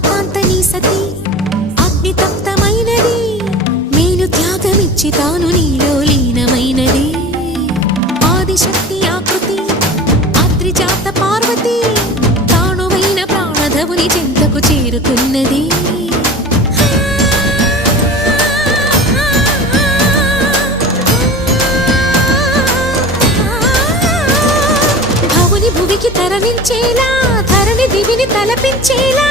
కాంత నీ సతి అగ్ని తప్తమైనది మేలు త్యాగమిచ్చి తాను నీలో లీనమైనది ఆదిశక్తి ఆకృతి అత్రిజాత పార్వతి తానువైన ప్రాణధవుని చెంతకు చేరుతున్నది భువికి తరలించేలా ధరణి దివిని తలపించేలా